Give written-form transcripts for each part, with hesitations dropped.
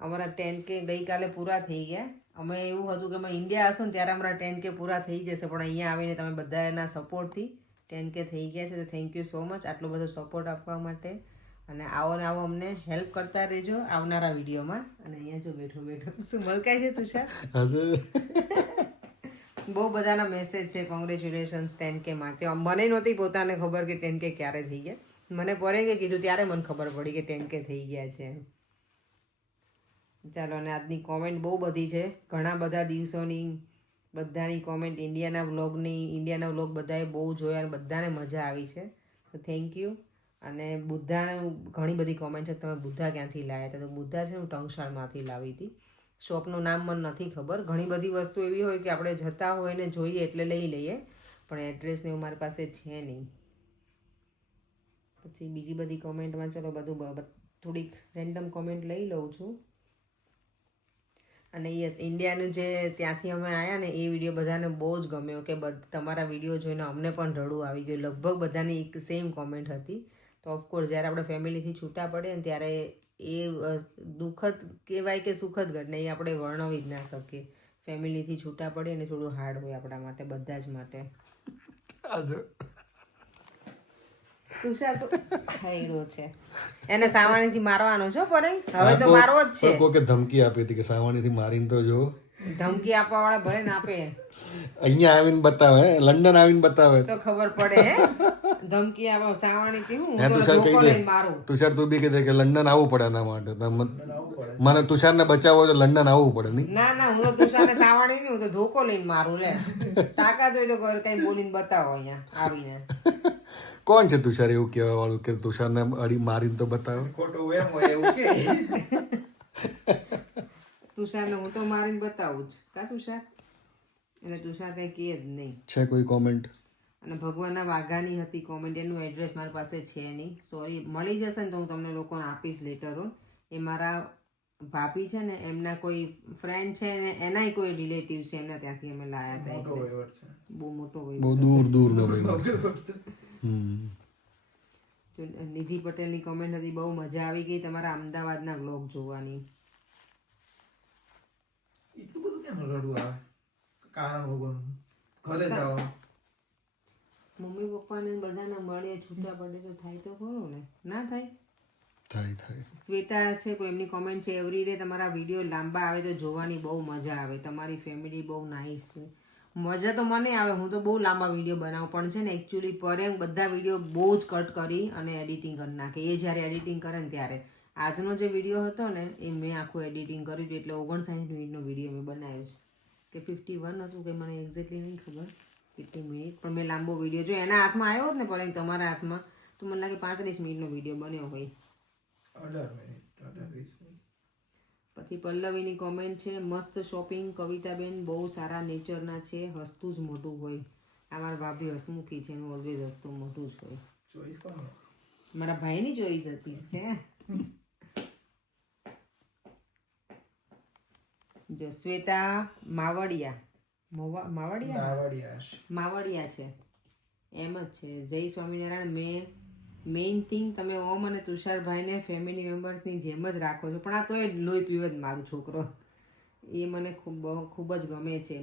અમારા 10K ગઈકાલે પૂરા થઈ ગયા. અમે એવું હતું કે અમે ઇન્ડિયા હશું ને ત્યારે અમારા 10K પૂરા થઈ જશે, પણ અહીંયા આવીને તમે બધા એના સપોર્ટથી 10K થઈ ગયા છે. તો થેન્ક યુ સો મચ આટલો બધો સપોર્ટ આપવા માટે. અને આવો ને આવો અમને હેલ્પ કરતા રહેજો આવનારા વિડીયોમાં. અને અહીંયા જો બેઠો બેઠો શું મલકાય છે તુષાર? બહુ બધાના મેસેજ છે કોંગ્રેચ્યુલેશન્સ 10K માટે. મને નહોતી પોતાને ખબર કે 10K ક્યારે થઈ ગયા. મને પરેંગે કીધું ત્યારે મને ખબર પડી કે 10K થઈ ગયા છે. ચાલો, અને આજની કોમેન્ટ બહુ બધી છે, ઘણા બધા દિવસોની બધાની કોમેન્ટ. ઇન્ડિયાના વ્લોગ બધાએ બહુ જોયા અને બધાને મજા આવી છે. તો થેન્ક યુ. અને બુદ્ધાને ઘણી બધી કોમેન્ટ છે તમે બુદ્ધા ક્યાંથી લાવ્યા હતા. તો બુદ્ધા છે હું ટંકશાળમાંથી લાવી હતી. શોપનું નામ મને નથી ખબર. ઘણી બધી વસ્તુ એવી હોય કે આપણે જતા હોય ને જોઈએ એટલે લઈ લઈએ, પણ એડ્રેસ ને એવું મારી પાસે છે નહીં. પછી બીજી બધી કોમેન્ટમાં ચલો બધું થોડીક રેન્ડમ કોમેન્ટ લઈ લઉં છું. અને યસ, ઇન્ડિયાનું જે ત્યાંથી અમે આવ્યા ને એ વિડીયો બધાને બહુ જ ગમ્યો કે તમારા વિડીયો જોઈને અમને પણ રડવું આવી ગયું. લગભગ બધાની એક સેમ કોમેન્ટ હતી. તો ઓફકોર્સ જ્યારે આપણે ફેમિલીથી છૂટા પડે ને ત્યારે એ દુઃખદ કહેવાય કે સુખદ ઘટના, એ આપણે વર્ણવી જ ના શકીએ. ફેમિલીથી છૂટા પડે ને થોડું હાર્ડ હોય આપણા માટે, બધા જ માટે. તુષાર તો ખાયડો છે, એને સાવાણીથી મારવાનો છો પરે. હવે તો મારવો જ છે. કોકે ધમકી આપી હતી કે સાવાણીથી મારીને તો જો. ધમકી આપવા વાળા ભલે ને આપે, અહીંયા આવીને બતાવે, લંડન આવીને બતાવે તો ખબર પડે. હે ધમકી આપવા સાવાણીથી હું તો ધોકો લઈને મારું. તુષાર તું બી કહી દે કે લંડન આવવું પડે એના માટે. મને તુષારને બચાવવો તો લંડન આવવું પડે નહીં. ના હું તો તુષારને સાવાણી નહીં, હું તો ધોકો લઈને મારું. લે તાકાત હોય તો કઈ બોલીને બતાવો અહીંયા આવીને. કોણ છે તુષાર એવું કહેવા વાળું કે તુષારને અડી મારીને તો બતાવે? ખોટું એમ હોય એવું કે તુષારને હું તો મારીને બતાવું જ કા તુષાર. એટલે તુષાર કઈ કહે જ નહીં. છે કોઈ કોમેન્ટ? અને ભગવાનના વાઘાની હતી કોમેન્ટ, એનું એડ્રેસ મારી પાસે છે નહીં, સોરી. મળી જશે ને તો હું તમને લોકોને આપીશ લેટર ઓન. એ મારા ભાભી છે ને એમના કોઈ ફ્રેન્ડ છે ને એનાય કોઈ રિલેટિવ છે, એમના ત્યાંથી અમે લાયા હતા. બહુ મોટો હોય, બહુ દૂર નો ભાઈ. નિધિ પટેલની કોમેન્ટ હતી, બહુ મજા આવી ગઈ તમારા અમદાવાદના વ્લોગ જોવાની. એટલું બધું કેમ રડવું આવે? કારણ વગરનું ઘરે જાવ. મમ્મી પપ્પાને બધાને મળીએ છૂટા પડે તો થાય તો ખરું ને, ના થાય? થાય. શ્વેતા છે કોઈ, એમની કોમેન્ટ છે એવરી ડે તમારા વિડીયો લાંબા આવે તો જોવાની બહુ મજા આવે, તમારી ફેમિલી બહુ નાઇસ છે. મજા તો મને આવે, હું તો બહુ લાંબા વિડીયો બનાવું, પણ છે ને એકચ્યુઅલી પરેંગ બધા વિડીયો બહુ જ કટ કરી અને એડિટિંગ કરી નાખે. એ જ્યારે એડિટિંગ કરે ને ત્યારે આજનો જે વિડીયો હતો ને એ મેં આખું એડિટિંગ કર્યું છે, એટલે 59 મિનિટનો વિડીયો મેં બનાવ્યો છે કે 51 હતું કે મને એક્ઝેક્ટલી નહીં ખબર કેટલી મિનિટ, પણ મેં લાંબો વિડીયો જો એના હાથમાં આવ્યો હોત ને પરેંગ તમારા હાથમાં તો મને લાગે 35 મિનિટનો વિડીયો બન્યો હોય. 18 મિનિટ. પછી પલ્લવીની કોમેન્ટ છે મસ્ત શોપિંગ કવિતાબેન, બહુ સારા નેચરના છે, હસતું જ મોટું હોય. આ મારા ભાભી હસમુખી છે, એનું ઓલવેઝ હસતું મોટું જ હોય. ચોઈસ કોનો? મારા ભાઈની ચોઈસ હતી છે. જો શ્વેતા માવડિયા છે, એમ જ છે. જય સ્વામિનારાયણ. મેઇન થિંગ તમે ઓમ અને તુષારભાઈને ફેમિલી મેમ્બર્સની જેમ જ રાખો છો, પણ આ તો એ લોહી પીવે જ મારો છોકરો, એ મને ખૂબ જ ગમે છે.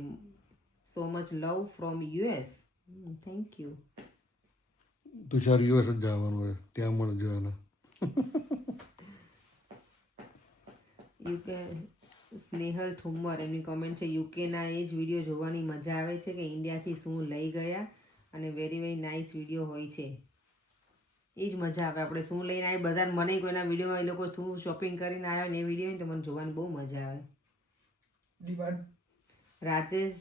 So much love from US. Thank you. Tushar US જ જવાનું હોય, ત્યાં મળજો એને. યુકે સ્નેહલ ઠુમ્મર, એમની કોમેન્ટ છે યુકેના એ જ વિડીયો જોવાની મજા આવે છે કે ઇન્ડિયાથી શું લઈ ગયા, અને વેરી વેરી નાઇસ વિડીયો હોય છે. એ જ મજા આવે, આપણે શું લઈને આવે બધા. મને કોઈના વિડીયોમાં એ લોકો શું શોપિંગ કરીને આવ્યા ને એ વિડીયો હોય તો મને જોવાની બહુ મજા આવે. રાજેશ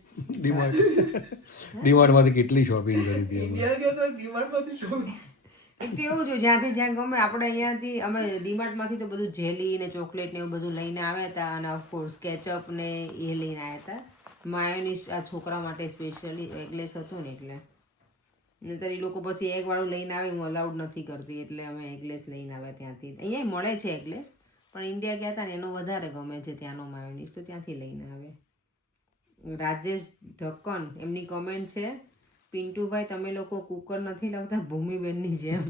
ડીમાર્ટમાંથી કેટલી શોપિંગ કરી હતી કેવું જો જ્યાંથી જ્યાં ગમે. આપણે અહીંયાથી અમે ડીમાર્ટમાંથી તો બધું જેલી ને ચોકલેટ ને એવું બધું લઈને આવ્યા હતા, અને ઓફકોર્સ કેચઅપ ને એ લઈને આવ્યા હતા. માયોનીઝ આ છોકરા માટે સ્પેશિયલી એગલેસ હતું ને એટલે, નહીતર એ લોકો પછી એગ વાળું લઈને આવે, હું અલાઉડ નથી કરતી, એટલે અમે એગલેસ લઈને આવ્યા ત્યાંથી. અહીંયા મળે છે એગલેસ, પણ ઇન્ડિયા ગયા હતા ને એનો વધારે ગમે છે ત્યાંનો માયોનીઝ, તો ત્યાંથી લઈને આવે. રાજેશ ઢક્કન, એમની કોમેન્ટ છે પિન્ટુભાઈ તમે લોકો કુકર નથી લાવતા ભૂમિબેનની જેમ.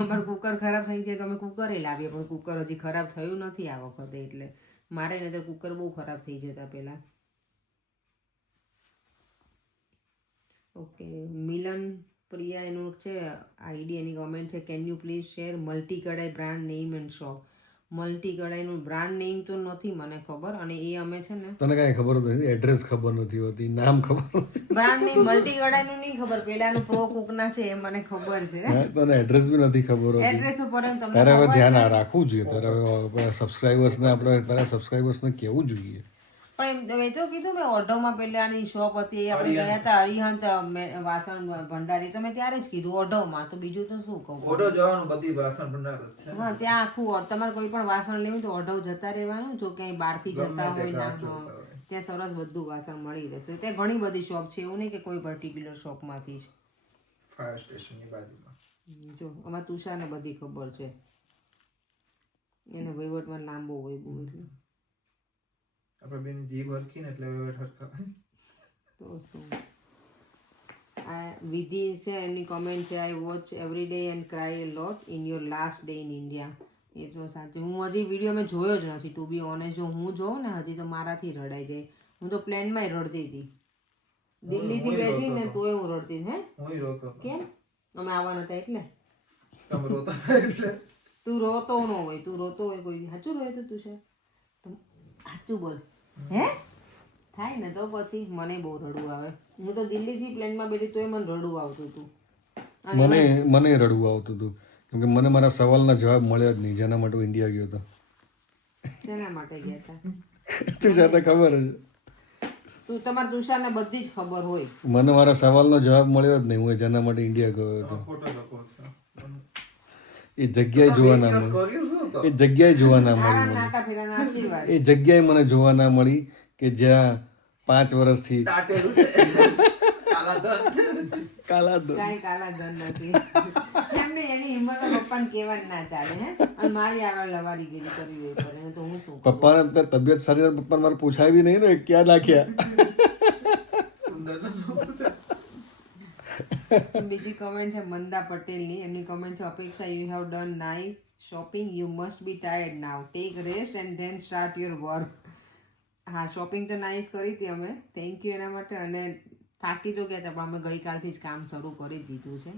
અમારું કુકર ખરાબ થઈ જાય તો અમે કુકરે લાવીએ, પણ કુકર હજી ખરાબ થયું નથી આ વખતે, એટલે મારે નહીં તો કુકર બહુ ખરાબ થઈ જતા પહેલાં. ઓકે, મિલન પ્રિયા એનું છે આઈડી, એની કમેન્ટ છે can you please share multi kadai brand name and shop. Multi કડાઈનું બ્રાન્ડ નેમ તો નથી મને ખબર, અને એ અમે છે ને તને કાંઈ ખબર નથી, એડ્રેસ ખબર નથી હોતી, નામ ખબર નથી, બ્રાન્ડ નેમ મલ્ટી કડાઈનું નહીં ખબર, પેલાનું પ્રો કુકના છે એ મને ખબર છે. તને એડ્રેસ બી નથી ખબર હોતી. એડ્રેસ ઉપર તમને તારે હવે ધ્યાન રાખવું જોઈએ, તારે હવે સબસ્ક્રાઈબર્સને આપણે તારા સબસ્ક્રાઈબર્સને કહેવું જોઈએ. પણ મેં તો કીધું મેં ઓઢવમાં પેલાની શોપ હતી આપણે ગયા હતા અરિહંત વાસણ ભંડારી, તો મેં ત્યારે જ કીધું ઓઢવમાં, તો બીજું તો શું કહું. ઓઢવ જવાનું બધી વાસણ ભંડાર જ છે. હા, ત્યાં આખું તમારે કોઈ પણ વાસણ લેવું તો ઓઢવ જતા રહેવાનું, જો ક્યાંય બહારથી જતા હોય ના ત્યાં સરસ બધું વાસણ મળી રહેશે. ત્યાં ઘણી બધી શોપ છે, એવું નહીં કે કોઈ પર્ટિક્યુલર શોપમાંથી જ. ફાયર સ્ટેશનની બાજુમાં. જો અમારા તુષારને બધી ખબર છે, એને વહીવટમાં લાંબો હોય બહુ એટલે આપણે બેન જીભ હરખી ને એટલે વેવેટ હરખા. તો શું. આ વિધિ છે એની કોમેન્ટ છે I watch every day and cry a lot in your last day in India. એ તો સાચું, હું હજી વિડીયો મેં જોયો જ નથી ટુ બી ઓનેસ્ટ. જો હું જોઉં ને હજી તો મારાથી રડાઈ જાય. હું તો પ્લેનમાં રડતી હતી, દિલ્હીથી બેઠી ને તોય હું રડતી. હે હું રોતો હતો. કેમ? અમે આવવાના હતા એટલે. તમે રોતા હતા એટલે. તું રોતો ન હોય, તું રોતો હોય કોઈ સાચું રોય તો તું છે સાચું બોલ. હે થાય ને તો પછી મને બહુ રડવું આવે. હું તો દિલ્હીથી પ્લેનમાં બેઠી તોય મને રડવું આવતું હતું. મને રડવું આવતું હતું, કેમ કે મને મારા સવાલના જવાબ મળ્યા જ નહીં, જેના માટે હું ઇન્ડિયા ગયો હતો. શેના માટે ગયા હતા? તું જાતે ખબર જ. તું તમારા તુષારને બધી જ ખબર હોય. મને મારા સવાલનો જવાબ મળ્યો જ નહીં, હું જેના માટે ઇન્ડિયા ગયો હતો. ફોટો લખો છો. એ જગ્યાએ જોવા ના મળી, કર્યું શું તો? એ જગ્યાએ જોવા ના આરામ મળી, નાટા ફેરાના આશીર્વાદ. એ જગ્યાએ મને જોવા ના મળી કે જ્યાં 5 વર્ષથી દાટેલું છે. કાલા ધન. કાલા ધન. કાંઈ કાલા ધન નથી. એમને એની હિંમત પપ્પાને કહેવાની ના ચાલે. હે અને મારી આગળ લવારીગીરી કરવી હોય પડે તો હું શું કરું? પપ્પાને અત્યારે તબિયત સારી નથી, પપ્પાને મારે પૂછાય બી નહીં ને ક્યાં નાખ્યા. સુંદર. બીજી કમેન્ટ છે મંદા પટેલની, એમની કમેન્ટ છે અપેક્ષા you have done nice shopping, you must be tired now, tech rest and then start your work. હા, શોપિંગ તો નાઇસ કરી હતી અમે, થેન્ક યુ એના માટે. અને થાકી તો ગયા હતા પણ અમે ગઈકાલથી જ કામ શરૂ કરી દીધું છે,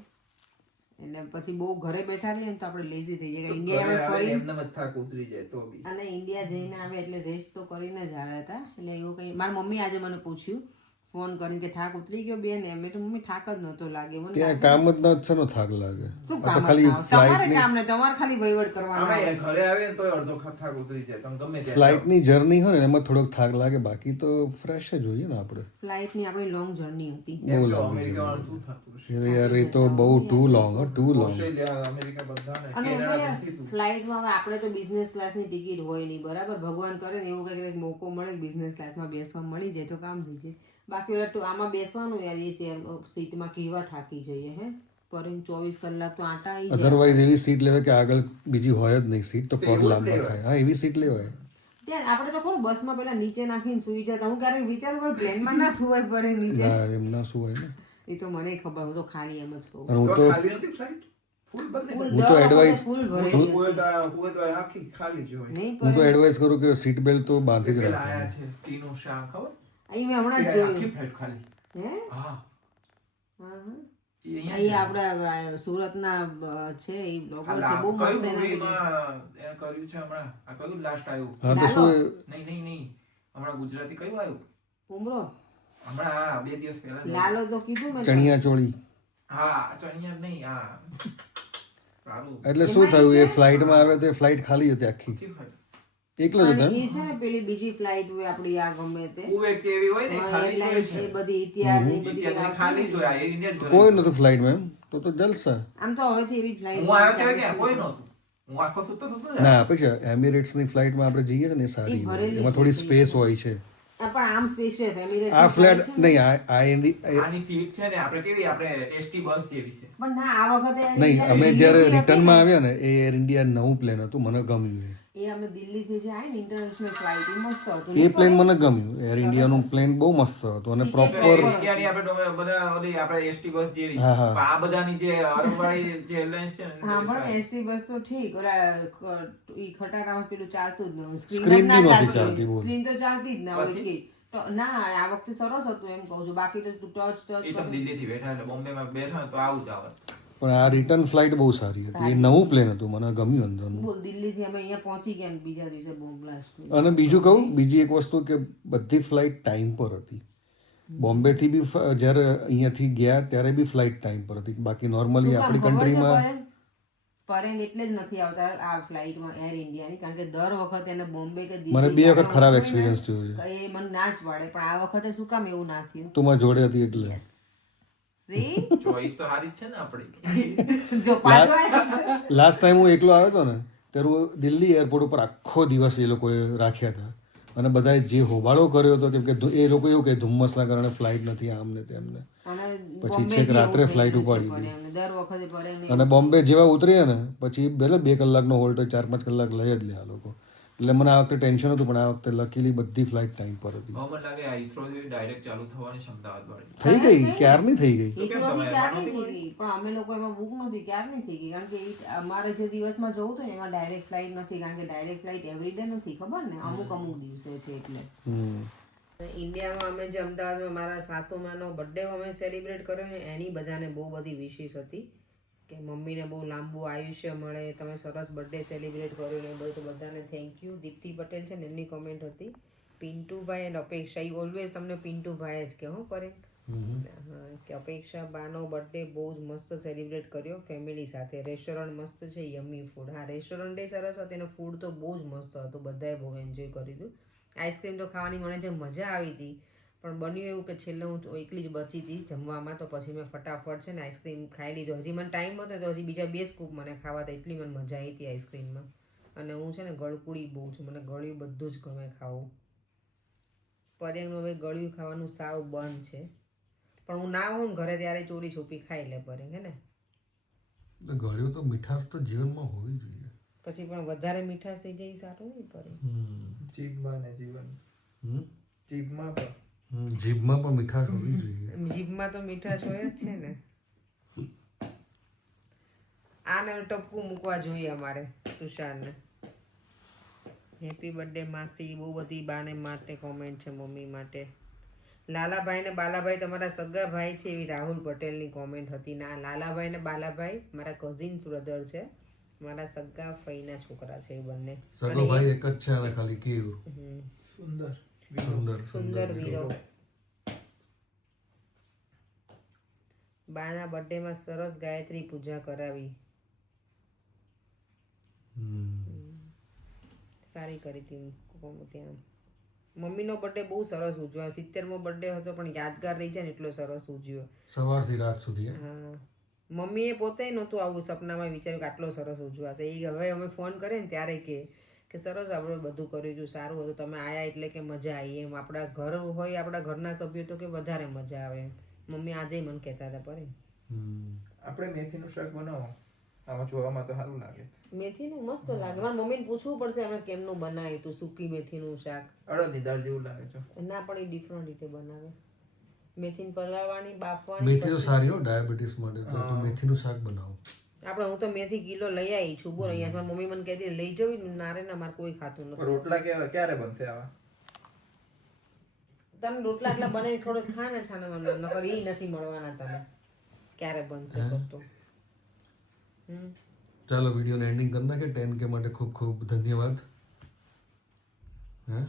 એટલે પછી બહુ ઘરે બેઠા રહીએ ને તો આપણે લેઝી થઈ જાય. ઇન્ડિયા ફરી એમને જ થાક ઉતરી જાય તો બી. અને ઇન્ડિયા જઈને આવે એટલે રેસ્ટ તો કરીને જ આવ્યા હતા, એટલે એવું કંઈ. મારી મમ્મી આજે મને પૂછ્યું ફોન કરીને કે થાક ઉતરી ગયો બેન? એમ તો મમ્મી થાક જ નહોતો લાગે મને. ત્યાં કામ જ ન છે ને થાક લાગે. શું કામ હતું? તમારે કામ ને તમારે ખાલી વહીવટ કરવાનો. આમે ઘરે આવે ને તોય અડધો થાક ઉતરી જાય. તમે ગમે ત્યાં ફ્લાઇટની જર્ની હોય ને એમાં થોડોક થાક લાગે, બાકી તો ફ્રેશ જ હોઈએ ને આપણે. ફ્લાઇટની આપણી લોંગ જર્ની હતી. બહુ જાઓ. લાંબી અમેરિકા વાળું શું થતું હશે? યાર એ તો બહુ too long, too long. Australia, America બધાને અને કેનેડા નથી તું. ફ્લાઇટમાં હવે આપણે તો બિઝનેસ ક્લાસની ટિકિટ હોય નહીં, બરાબર? ભગવાન કરે ને એવું કંઈક મોકો મળે બિઝનેસ ક્લાસમાં બેસવા મળી જાય તો કામ થઈ જાય. બાકી ઓલા આમાં બેસવાનું યાર, એ ચેર સીટમાં કેવા થાકી જઈએ. હે પર 24 કલાક તો આટા આવી જાય. અધરવાઇઝ એવી સીટ લેવાય કે આગળ બીજી હોય જ નહીં સીટ, તો પગ લાંબા થાય. હા, એવી સીટ લેવાય. ત્યાં આપણે તો ખબર બસમાં પેલા નીચે નાખીને સુઈ જતા. હું ક્યારેક વિચારું પણ પ્લેનમાં ના સુવાય પડે નીચે. ના એમ ના શું હોય ને. એ તો મને ખબર, હું તો ખાલી એમ જ કહું. અને હું તો તો ખાલી નથી ફ્લાઇટ? ફૂલ બદલે. હું તો એડવાઇસ ફૂલ ભરેલી કુવેત આખી ખાલી જ હોય. નહીં હું તો એડવાઇસ કરું કે સીટ બેલ્ટ તો બાંધી જ પેલા રાખો. આયા છે ટીનો શાહ ખબર? અહીં મેં હમણાં જ એ જોયું. આખી ફ્લાઇટ ખાલી. હે હા. હા હા એ અહીંયા અહીં આપણા સુરતના છે એ બ્લોગર છે, બહુ મસ્ત એના video. મૂવીમાં એ કર્યું છે હમણાં. આ કયું લાસ્ટ આવ્યું? હા તો શું નહીં. હમણાં ગુજરાતી કયું આવ્યું? ઉમરો હમણાં આ 2 દિવસ પહેલા જ આવ્યું. લાલો તો કીધું મેં. ચણિયા ચોળી. હા, ચણિયા નહીં. હા. સારું. એટલે શું થયું, એ ફ્લાઇટમાં આવે તો એ ફ્લાઇટ ખાલી હતી આખી, કેવું હોય? એકલો જ હતો અને ને? એ છે ને પેલી બીજી ફ્લાઇટ હોય આપણી આ ગમે તે કુવેત કેવી હોય ને ખાલી જ હોય એરલાઇન્સ છે. એ બધી ઇતિહાસ ને એ બધી ત્યાં ખાલી જ હોય. આ ઇન્ડિયન જ કોઈ નતું ફ્લાઇટમાં એમ, તો જલસા. આમ તો હવેથી એવી ફ્લાઇટ હું આવ્યો ત્યારે ક્યાં કોઈ નહોતું. હું આખો સુતો હતો ને. ના અપેક્ષા એમિરેટ્સની ફ્લાઇટમાં આપણે જઈએ ને એ સારી હોય, ભરેલી એમાં થોડી સ્પેસ હોય છે. પણ આમ સ્પેશિયસ એમિરેટ્સ આ ફ્લાઇટ નહીં, આ આની સીટ છે ને આપણે કેવી આપણે એસટી બસ જેવી છે. પણ ના આ વખતે નહીં, અમે જ્યારે રિટર્નમાં આવ્યા ને એ એર ઇન્ડિયા નવું પ્લેન હતું, મને ગમ્યું. એ અમે દિલ્હીથી જે આવે ને ઇન્ટરનેશનલ ફ્લાઇટ એ મસ્ત હતું એ પ્લેન મને ગમ્યું. એર ઇન્ડિયાનું પ્લેન બહુ મસ્ત હતું અને પ્રોપર ઇન્ડિયાની આપણે બધા ઓલી આપણે એસટી બસ જેવી હા, હા. પણ આ બધાની જે અરબવાળી જે એરલાઇન્સ છે ને હા પણ એસટી બસ તો ઠીક ઓલા ઈ ખટારામાં પેલું ચાલતું જ ન Screen બી નહોતી ચાલતી, બોલ. સ્ક્રીન તો ચાલતી જ ના હોય કે તો ના આ વખતે સરસ હતું એમ કહું છું બાકી તો તું ટચ એ તો દિલ્હીથી બેઠા એટલે બોમ્બેમાં બેઠા ને તો આવું જ આવે. પણ આ રિટર્ન ફ્લાઇટ બહુ સારી હતી. એ નવું પ્લેન હતું, મને ગમ્યું અંદરનું. બોલ દિલ્હીથી અમે અહીંયા પહોંચી ગયા ને બીજા દિવસે બોમ્બ બ્લાસ્ટ અને બીજું કહું, બીજી એક વસ્તુ કે બધી ફ્લાઇટ ટાઈમ પર હતી. બોમ્બેથી બી જ્યારે અહીંયાથી ગયા ત્યારે બી ફ્લાઇટ ટાઈમ પર હતી. બાકી નોર્મલી આપણી કન્ટ્રીમાં પરેન એટલે જ નથી આવતા આ ફ્લાઇટમાં એર ઇન્ડિયાની કારણ કે દર વખતે એને બોમ્બે કે મને 2 વખત ખરાબ એક્સપિરિયન્સ થયો છે. એ મને ના જ પાડે પણ આ વખતે શું કામ એવું ના થયું તું મારી જોડે હતી એટલે. See? ચોઈસ તો સારી જ છે ને આપણી. જો પાછો આવ્યો. લાસ્ટ ટાઈમ હું એકલો આવ્યો હતો ને ત્યારે હું દિલ્હી એરપોર્ટ ઉપર આખો દિવસ એ લોકોએ રાખ્યા હતા અને બધાએ જે હોબાળો કર્યો હતો કેમ કે એ લોકો એવું કે ધુમ્મસના કારણે ફ્લાઇટ નથી આમ ને તેમ ને અને પછી છેક રાત્રે ફ્લાઇટ ઉપાડી પડે હતી એમને દર વખતે પડે એમને અને બોમ્બે જેવા ઉતર્યા ને પછી ભલે 2 કલાકનો હોલ્ટ 4-5 કલાક લઈ જ લે આ લોકો. એટલે મને આ વખતે ટેન્શન હતું પણ આ વખતે લકીલી બધી ફ્લાઇટ ટાઈમ પર હતી. મને લાગે આ ઈથ્રો જેવી ડાયરેક્ટ ચાલુ થવાની ક્ષમતા વાળી. થઈ ગઈ, ક્યારની થઈ ગઈ. ઈસરોથી ક્યારની થઈ ગઈ પણ અમે લોકો એમાં બુક નથી ક્યારની થઈ ગઈ કારણ કે અમારે જે દિવસમાં જવું હતું ને એમાં ડાયરેક્ટ ફ્લાઇટ નથી કારણ કે ડાયરેક્ટ ફ્લાઇટ એવરીડે નથી ખબર ને અમુક દિવસે છે એટલે ઇન્ડિયામાં અમે જે અમદાવાદમાં મારા સાસુમાનો બર્થડે અમે સેલિબ્રેટ કર્યો ને એની બધાને બહુ બધી વિશેષ હતી કે મમ્મીને બહુ લાંબુ આયુષ્ય મળે તમે સરસ બર્થડે સેલિબ્રેટ કર્યો ને એ બધું બધાને થેન્ક યુ. દીપ્તિ પટેલ છે ને એમની કોમેન્ટ હતી પિન્ટુભાઈ એન્ડ અપેક્ષા ઈ ઓલવેઝ તમને પિન્ટુભાઈ જ કે પરે કે અપેક્ષા બાનો બર્થડે બહુ જ મસ્ત સેલિબ્રેટ કર્યો ફેમિલી સાથે. રેસ્ટોરન્ટ મસ્ત છે, યમી ફૂડ. હા રેસ્ટોરન્ટ એ સરસ હતી અને ફૂડ તો બહુ જ મસ્ત હતું, બધાએ બહુ એન્જોય કર્યું હતું. આઈસ્ક્રીમ તો ખાવાની મને જે મજા આવી હતી પણ બન્યું એવું કે છેલ્લે હું એકલી જ બચી હતી જમવામાં તો પછી મેં ફટાફટ છે ને આઈસ્ક્રીમ ખાઈ લીધો. હજી મને ટાઈમ હતો તો હજી બીજા 2 સ્કૂપ મને ખાવા હતા એટલી મને મજા આવી હતી આઈસ્ક્રીમમાં. અને હું છે ને ગળકુડી બહુ છું, મને ગળ્યું બધું જ ગમે ખાવું. પર્યાંગનું હવે ગળ્યું ખાવાનું સાવ બંધ છે પણ હું ના હોઉં ને ઘરે ત્યારે ચોરી છૂપી ખાઈ લે પર્યાંગ હે ને. ગળ્યું તો મીઠાશ તો જીવનમાં હોવી જોઈએ. પછી પણ વધારે મીઠાશ થઈ જાય સારું નહીં પર્યાંગ. જીભમાં ને જીવન જીભમાં પણ જીભમાં પણ મીઠાશ હોવી જોઈએ. જીભમાં તો મીઠાશ હોય જ છે ને. આને ટપકું મૂકવા જોઈએ અમારે તુષારને. હેપી બર્થડે માસી. બહુ બધી બાને માટે કોમેન્ટ છે મમ્મી માટે. લાલાભાઈ ને બાલાભાઈ તમારા સગા ભાઈ છે એવી રાહુલ પટેલની કોમેન્ટ હતી. ના લાલાભાઈ ને બાલાભાઈ મારા કઝિન બ્રધર છે, મારા સગા ફઈના છોકરા છે એ બંને. સગો ભાઈ એક જ છે અને ખાલી કેવું સુંદર સુંદર વીરો. બાના બર્થડેમાં સરસ ગાયત્રી પૂજા કરાવી. સારી કરી હતી ત્યાં. મમ્મીનો બર્થડે બહુ સરસ ઉજવ્યો. 70મો બર્થડે હતો પણ યાદગાર રહી જાય ને એટલો સરસ ઉજવ્યો સવારથી રાત સુધી. હા મમ્મીએ પોતે નહોતું આવું સપનામાં વિચાર્યું કે આટલો સરસ ઉજવાશે. એ હવે અમે ફોન કરીએ ને ત્યારે કે સરસ આપણે બધું કર્યું હતું, સારું હતું, તમે આયા એટલે કે મજા આવી એમ. આપણા ઘર હોય આપણા ઘરના સભ્યો તો કે વધારે મજા આવે એમ. મમ્મી આજે મને કહેતા હતા પરે આપણે મેથીનું શાક બનાવો આમાં જોવામાં તો સારું લાગે. મેથીનું મસ્ત લાગે. મારા મમ્મીને પૂછવું પડશે અમે કેમનું બનાવ્યું તું સૂકી મેથીનું શાક. અડદની દાળ જેવું લાગે છે. ના પણ એ ડિફરન્ટ રીતે બનાવે. મેથીને પલાળવાની, બાફવાની. મેથી તો સારી હો ડાયાબિટીસ માટે, તો તું મેથીનું શાક બનાવો. આપણે હું તો મેથી કિલો લઈ આવી છું બોલ અહીંયા. મારી મમ્મી મને કહેતી લઈ જવી નારે ના મારે કોઈ ખાતું નથી. રોટલા ક્યારે બનશે આવા? તને રોટલા એટલા બનાવી થોડો ખા ને છાના નકર એ નથી મળવાના તને. ક્યારે બનશે તો ચાલો વિડીયોને એન્ડિંગ કરી નાખે. 10K માટે ખૂબ ખૂબ ધન્યવાદ. હે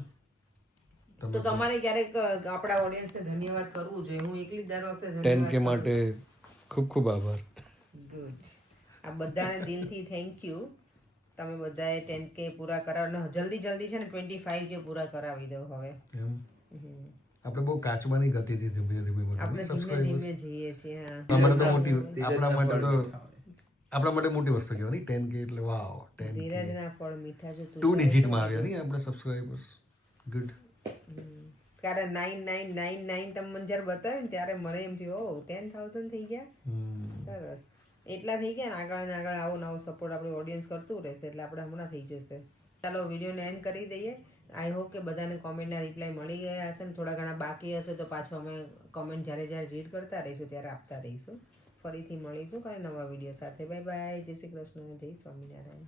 તો તમારે ક્યારેક આપણા ઓડિયન્સને ધન્યવાદ કરવું જોઈએ. હું એકલી દર વખતે 10K માટે ખૂબ ખૂબ આભાર. ગુડ. આ બધાને દિલથી થેન્ક યુ. તમે બધાએ 10K પૂરા કરાવ જલ્દી છે ને 25K પૂરા કરાવી દો હવે. આપણે બહુ કાચમાંની ગતિથી ધીમે ધીમે આપણે ધીમે ધીમે જઈએ છીએ. આપણા માટે મોટી વસ્તુ કહેવાય 10K એટલે વાવ. 10K ધીરજના ફળ મીઠા જો 2 ડિજિટમાં આવ્યા નહીં આપણે સબસ્ક્રાઇબર્સ. ગુડ. કારણ 9999 તમે મને જ્યારે બતાવ્યું ને ત્યારે મને એમ થયું ઓ 10,000 થઈ ગયા. સરસ એટલા થઈ ગયા ને આગળ આવો નવો સપોર્ટ આપણે ઓડિયન્સ કરતું રહેશે એટલે આપણે હમણાં થઈ જશે. ચાલો વિડીયોને એન્ડ કરી દઈએ. આઈ હોપ કે બધાને કોમેન્ટના રિપ્લાય મળી ગયા હશે ને થોડા ઘણા બાકી હશે તો પાછો અમે કોમેન્ટ જ્યારે જ્યારે રીડ કરતા રહીશું ત્યારે આપતા રહીશું. ફરીથી મળીશું કાલે નવા વિડીયો સાથે. Bye bye. જય શ્રી કૃષ્ણ. જય સ્વામિનારાયણ.